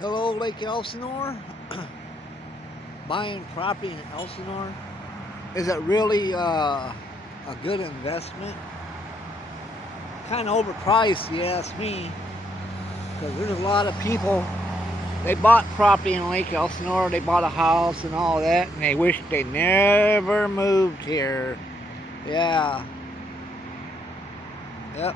Hello, Lake Elsinore. Buying property in Elsinore, is it really a good investment? Kind of overpriced, you ask me, because there's a lot of people. They bought property in Lake Elsinore, they bought a house and all that, and they wish they never moved here. Yeah, yep.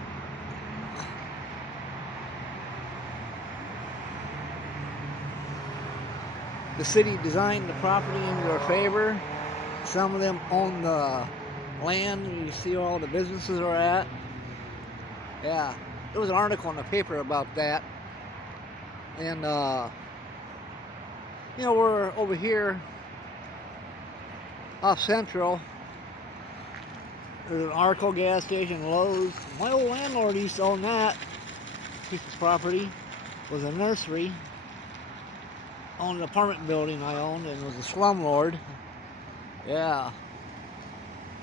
The city designed the property in their favor. Some of them own the land. You see where all the businesses are at. Yeah, there was an article in the paper about that. And, we're over here off Central. There's an Arco gas station, Lowe's. My old landlord used to own that piece of property. It was a nursery. Owned an apartment building I owned and was a slumlord. Yeah.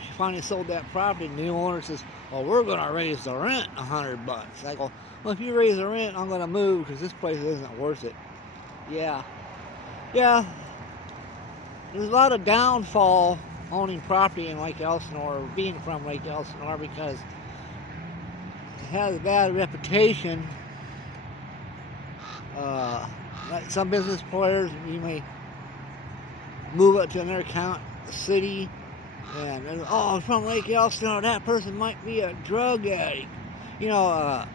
She finally sold that property and the new owner says, well, we're going to raise the rent $100. I go, well, if you raise the rent, I'm going to move because this place isn't worth it. Yeah. Yeah. There's a lot of downfall owning property in Lake Elsinore, or being from Lake Elsinore, because it has a bad reputation. Like some business players, you may move up to another city, and oh, from Lake Elsinore, that person might be a drug addict. You know,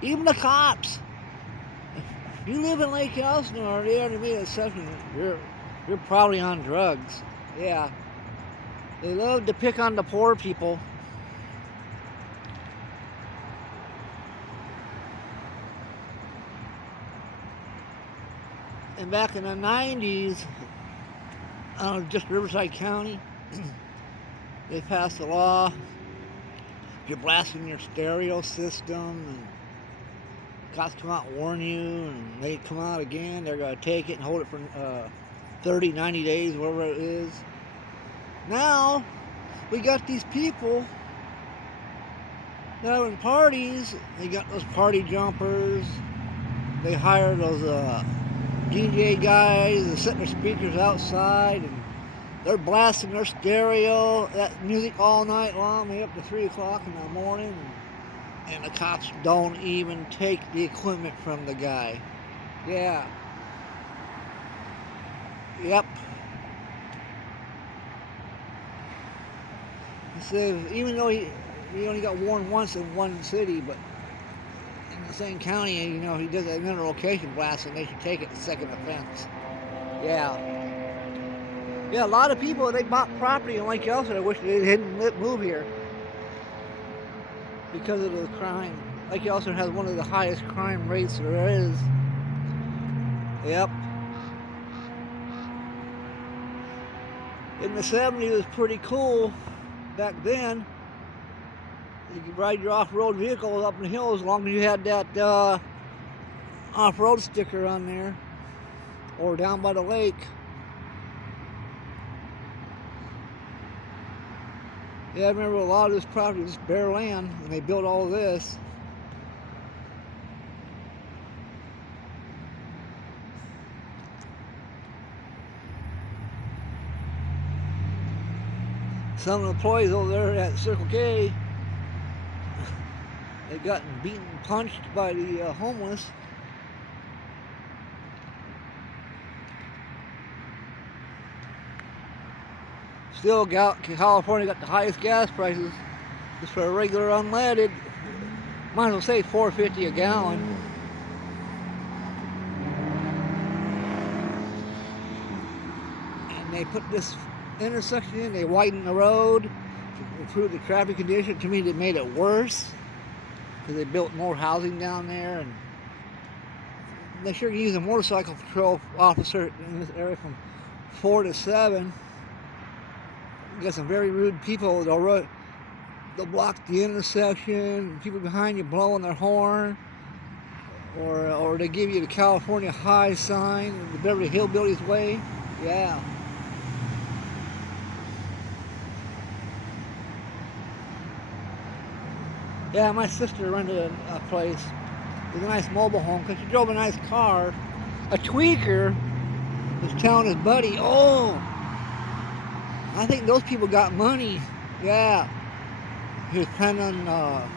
even the cops. If you live in Lake Elsinore, they ought to be a section. You're probably on drugs. Yeah. They love to pick on the poor people. And back in the 90s, just Riverside County, they passed a law. If you're blasting your stereo system, and cops come out and warn you, and they come out again, they're going to take it and hold it for 30, 90 days, whatever it is. Now, we got these people that are in parties. They got those party jumpers. They hire those DJ guys that set their speakers outside, and they're blasting their stereo, that music all night long, maybe up to 3 o'clock in the morning, and the cops don't even take the equipment from the guy. Yeah. Yep. He says, even though he only got warned once in one city, but in the same county, he does another location blast, and they should take it as second offense. Yeah. Yeah, a lot of people, they bought property in Lake Elsinore. I wish they didn't move here because of the crime. Lake Elsinore has one of the highest crime rates there is. Yep. In the 70s, it was pretty cool. Back then, you could ride your off-road vehicle up in the hills as long as you had that off-road sticker on there, or down by the lake. Yeah, I remember a lot of this property was bare land, and they built all of this. Some of the employees over there at Circle K, they got beaten and punched by the homeless. Still, California got the highest gas prices just for a regular unleaded. Might as well say $4.50 a gallon. And they put this intersection in, they widened the road to improve the traffic condition. To me, they made it worse because they built more housing down there, and they sure use a motorcycle patrol officer in this area from 4 to 7. You got some very rude people. They'll block the intersection. People behind you blowing their horn, or they give you the California High sign, the Beverly Hillbillies way. Yeah. Yeah, my sister rented a place with a nice mobile home because she drove a nice car. a tweaker was telling his buddy, oh, I think those people got money. Yeah. He was planning on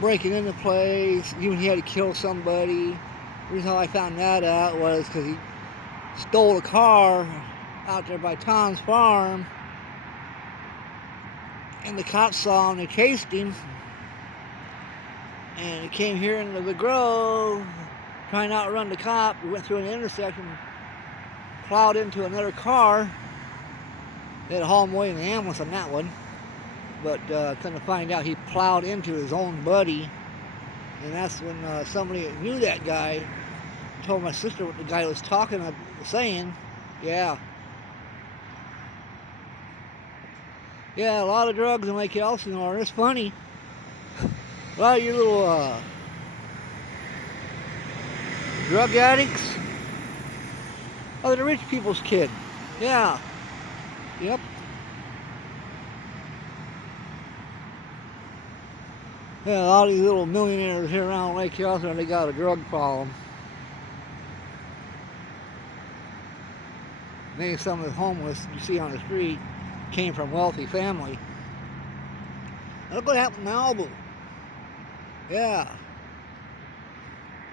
breaking into the place. Even he had to kill somebody. The reason how I found that out was because he stole a car out there by Tom's farm. And the cops saw him, they chased him. And he came here into the grove, trying to outrun the cop. We went through an intersection, plowed into another car. They had to haul him away in the ambulance on that one. But couldn't find out he plowed into his own buddy. And that's when somebody that knew that guy told my sister what the guy was saying. Yeah. Yeah, a lot of drugs in Lake Elsinore. It's funny. A lot of your little drug addicts are the rich people's kid. Yeah. Yep. Yeah, a lot of these little millionaires here around Lake Elsinore, they got a drug problem. Maybe some of the homeless you see on the street came from wealthy family. Look what happened in Malibu. Yeah.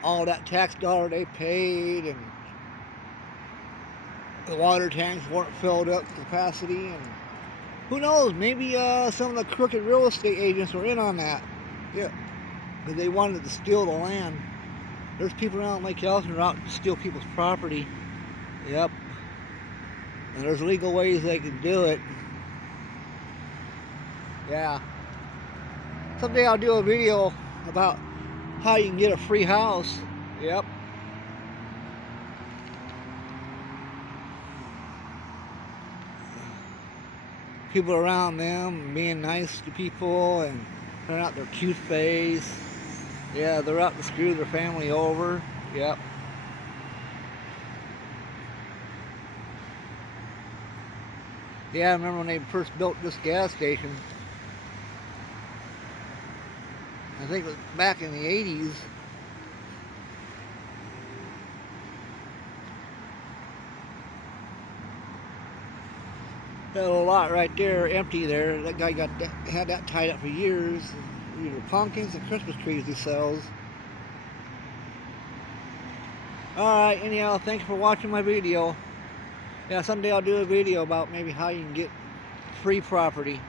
All that tax dollar they paid, and the water tanks weren't filled up to capacity, and who knows, maybe some of the crooked real estate agents were in on that. Yeah, because they wanted to steal the land. There's people around Lake Elsinore out to steal people's property. Yep. And there's legal ways they can do it. Yeah. Someday I'll do a video about how you can get a free house. Yep. People around them being nice to people and turn out their cute face. Yeah, they're out to screw their family over. Yep. Yeah, I remember when they first built this gas station. I think it was back in the 80s. Got a lot right there, empty there. That guy had that tied up for years. Either pumpkins and Christmas trees he sells. Alright, anyhow, thanks for watching my video. Yeah, someday I'll do a video about maybe how you can get free property.